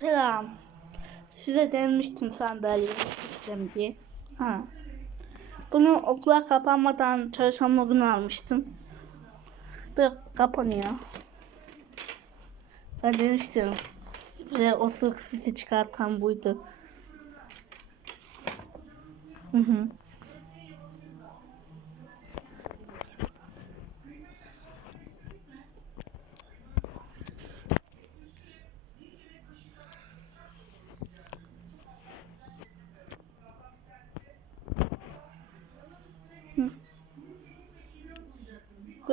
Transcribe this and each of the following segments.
Selam. Size demiştim sandalye sistem diye. Ha. Bunu okula kapanmadan çarşamba günü almıştım. Böyle kapanıyor. Ben demiştim. Ve o sesi çıkartan buydu. Hı hı.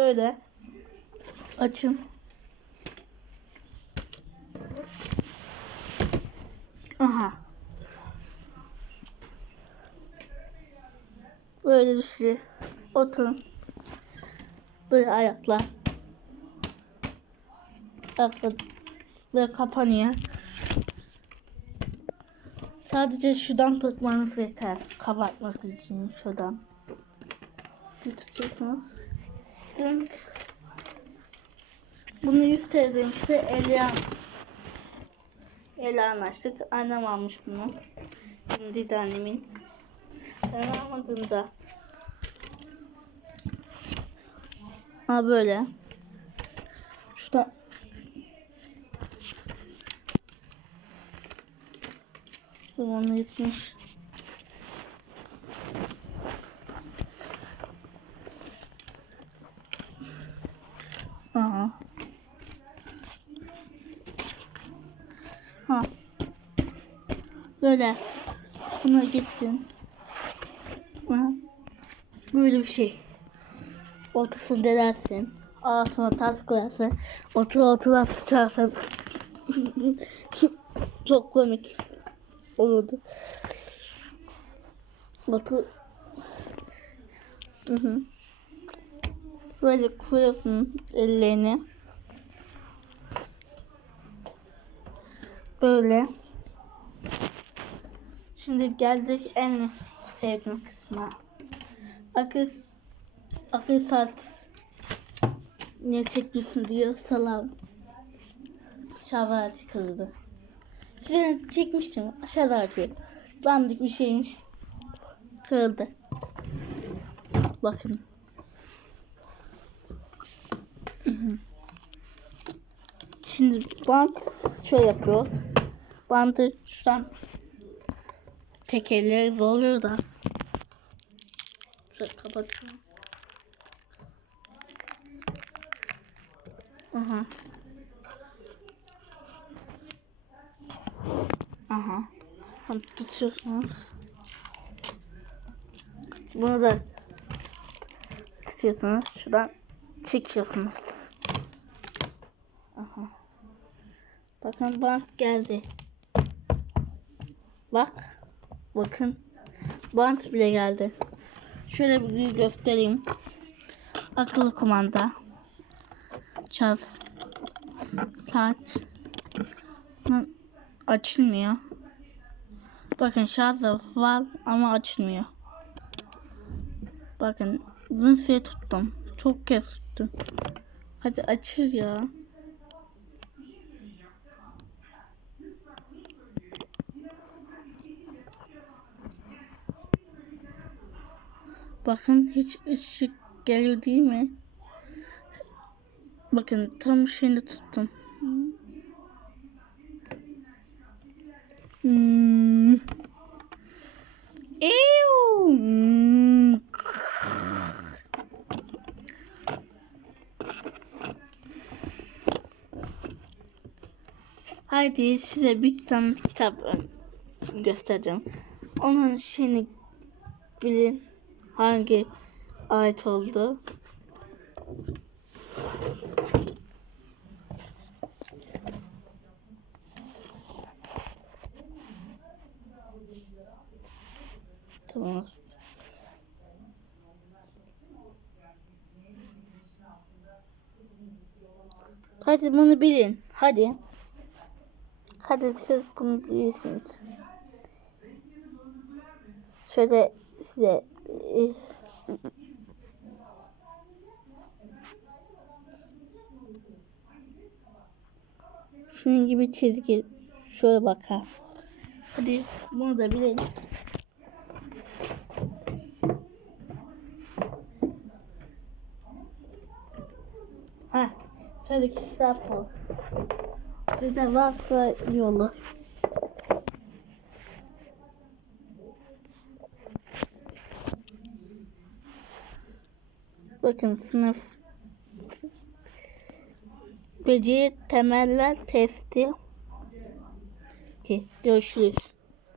Böyle açın. Aha. Böyle bir şey. Oturun. Böyle ayaklar. Ayaklar böyle kapanıyor. Sadece şuradan tutmanız yeter. Kabartması için şuradan. Bir tutuyorsunuz. Dınk. Bunu 100 TL demişti. 50 50 anlaştık. Annem almış bunu. Şimdi de annemin. Ben almadım da. Ha böyle. Şurada Bunu yutmuş. Aha. Ha. Böyle. Buna gitsin. Ha. Böyle bir şey. Ortasını delersin. Altına tas koyarsın. Otur otur sıçarsın. Çok komik olurdu. Otur. Hı hı. Böyle koyuyorsun ellerini. Böyle. Şimdi geldik en sevdiğim kısma. Akıl, akıl saat ne çekmişsin diyor salam. Aşağıda çıkıldı. Size çekmiştim aşağıda akıyor. Bandık bir şeymiş. Kırıldı. Bakın. Şimdi bant şöyle yapıyoruz. Bandı şuradan tekerleri zorluyor da. Şöyle kapatıyorum. Aha. Aha. Bunu tutuyorsunuz. Bunu da tutuyorsunuz. Şuradan çekiyorsunuz. Aha. Bakın bant geldi. Bak. Bakın. Bant bile geldi. Şöyle bir göstereyim. Akıllı kumanda. Çaz. Saat. Açılmıyor. Bakın şarjı var ama açılmıyor. Bakın süre tuttum. Çok tuttum. Hadi açır ya. Bakın hiç ışık geliyor değil mi? Bakın tam şeyini tuttum. Hmm. Ew. Hmm. Haydi size bir tane kitap göstereceğim. Onun şeyini bilin hangi ait oldu. Tamam. Hadi bunu bilin. Hadi. Hadi siz bunu bilirsiniz. Şöyle size e, şunun gibi çizgi Şöyle bakalım. Hadi bunu da bilelim. Ha, sadece kitap bu. Size varsa yolu. Bakın sınıf beceri temeller testi. Ki görüşürüz.